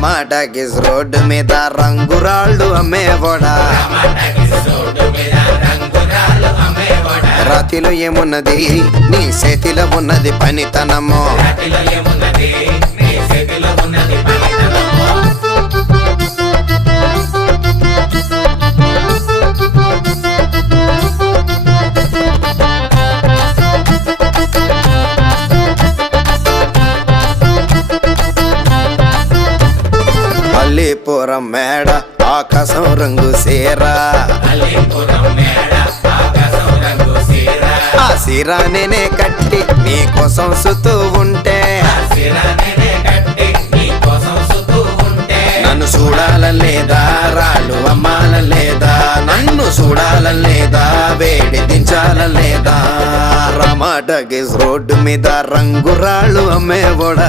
టమాటాకిస్ road మీద రంగురాళ్ళు అమ్మేవాడా రాతిలో ఏమున్నది నీ చేతిలో ఉన్నది పనితనము అల్లీపురం మేడ ఆకాశం రంగు సీరా ఆ సీరా నేనే కట్టి నీకోసం సుతూ ఉంటే నన్ను చూడాలలేదా రాళ్ళు అమ్మాలలేదా నన్ను చూడాలలేదా వేడి దించాలలేదా టమాటాకిస్ రోడ్డు మీద రంగురాళ్ళు అమ్మేవాడా